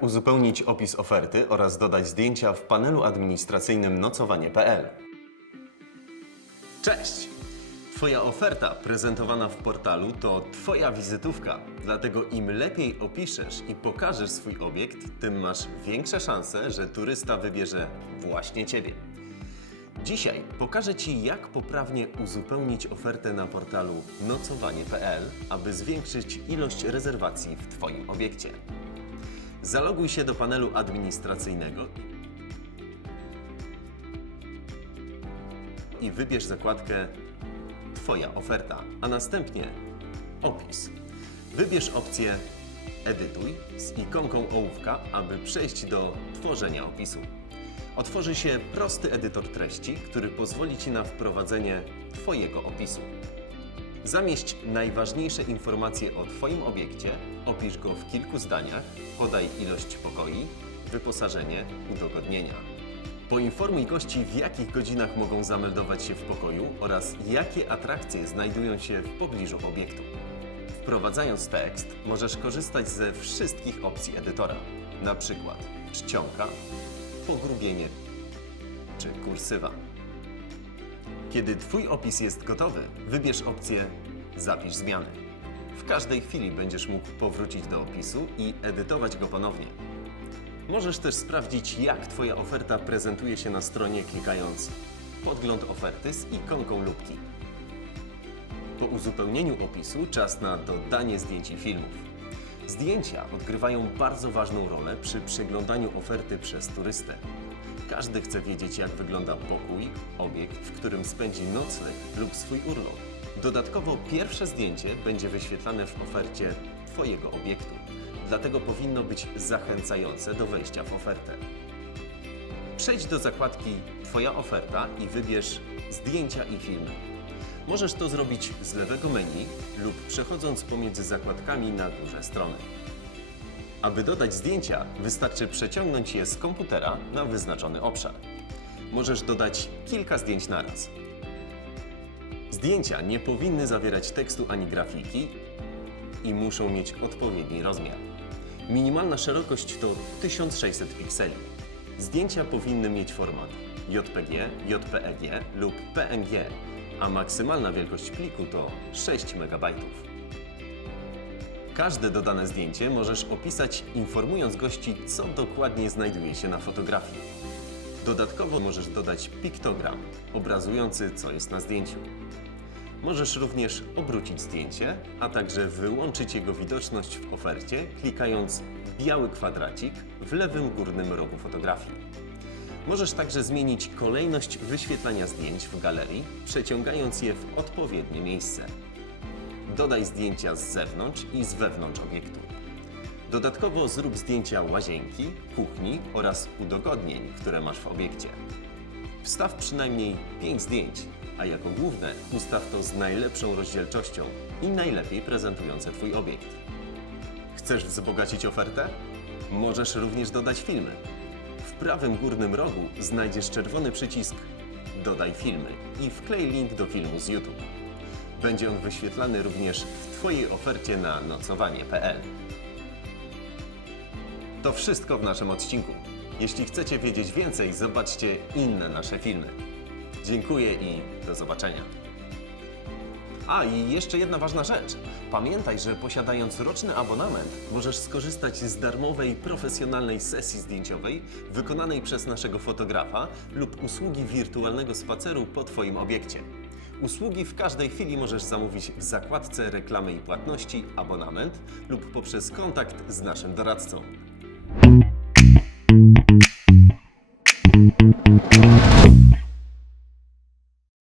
Uzupełnić opis oferty oraz dodać zdjęcia w panelu administracyjnym nocowanie.pl? Cześć! Twoja oferta prezentowana w portalu to Twoja wizytówka. Dlatego im lepiej opiszesz i pokażesz swój obiekt, tym masz większe szanse, że turysta wybierze właśnie Ciebie. Dzisiaj pokażę Ci, jak poprawnie uzupełnić ofertę na portalu nocowanie.pl, aby zwiększyć ilość rezerwacji w Twoim obiekcie. Zaloguj się do panelu administracyjnego i wybierz zakładkę Twoja oferta, a następnie opis. Wybierz opcję Edytuj z ikonką ołówka, aby przejść do tworzenia opisu. Otworzy się prosty edytor treści, który pozwoli Ci na wprowadzenie Twojego opisu. Zamieść najważniejsze informacje o Twoim obiekcie, opisz go w kilku zdaniach, podaj ilość pokoi, wyposażenie, udogodnienia. Poinformuj gości, w jakich godzinach mogą zameldować się w pokoju oraz jakie atrakcje znajdują się w pobliżu obiektu. Wprowadzając tekst, możesz korzystać ze wszystkich opcji edytora, na przykład czcionka, pogrubienie czy kursywa. Kiedy Twój opis jest gotowy, wybierz opcję Zapisz zmiany. W każdej chwili będziesz mógł powrócić do opisu i edytować go ponownie. Możesz też sprawdzić, jak Twoja oferta prezentuje się na stronie, klikając Podgląd oferty z ikonką lubki. Po uzupełnieniu opisu czas na dodanie zdjęć i filmów. Zdjęcia odgrywają bardzo ważną rolę przy przeglądaniu oferty przez turystę. Każdy chce wiedzieć, jak wygląda pokój, obiekt, w którym spędzi nocleg lub swój urlop. Dodatkowo pierwsze zdjęcie będzie wyświetlane w ofercie Twojego obiektu, dlatego powinno być zachęcające do wejścia w ofertę. Przejdź do zakładki Twoja oferta i wybierz zdjęcia i filmy. Możesz to zrobić z lewego menu lub przechodząc pomiędzy zakładkami na górze strony. Aby dodać zdjęcia, wystarczy przeciągnąć je z komputera na wyznaczony obszar. Możesz dodać kilka zdjęć naraz. Zdjęcia nie powinny zawierać tekstu ani grafiki i muszą mieć odpowiedni rozmiar. Minimalna szerokość to 1600 pikseli. Zdjęcia powinny mieć format JPG, JPEG lub PNG, a maksymalna wielkość pliku to 6 MB. Każde dodane zdjęcie możesz opisać informując gości, co dokładnie znajduje się na fotografii. Dodatkowo możesz dodać piktogram obrazujący, co jest na zdjęciu. Możesz również obrócić zdjęcie, a także wyłączyć jego widoczność w ofercie, klikając biały kwadracik w lewym górnym rogu fotografii. Możesz także zmienić kolejność wyświetlania zdjęć w galerii, przeciągając je w odpowiednie miejsce. Dodaj zdjęcia z zewnątrz i z wewnątrz obiektu. Dodatkowo zrób zdjęcia łazienki, kuchni oraz udogodnień, które masz w obiekcie. Wstaw przynajmniej 5 zdjęć, a jako główne ustaw to z najlepszą rozdzielczością i najlepiej prezentujące Twój obiekt. Chcesz wzbogacić ofertę? Możesz również dodać filmy. W prawym górnym rogu znajdziesz czerwony przycisk Dodaj filmy i wklej link do filmu z YouTube. Będzie on wyświetlany również w Twojej ofercie na nocowanie.pl. To wszystko w naszym odcinku. Jeśli chcecie wiedzieć więcej, zobaczcie inne nasze filmy. Dziękuję i do zobaczenia. A i jeszcze jedna ważna rzecz. Pamiętaj, że posiadając roczny abonament, możesz skorzystać z darmowej, profesjonalnej sesji zdjęciowej wykonanej przez naszego fotografa lub usługi wirtualnego spaceru po Twoim obiekcie. Usługi w każdej chwili możesz zamówić w zakładce reklamy i płatności abonament lub poprzez kontakt z naszym doradcą.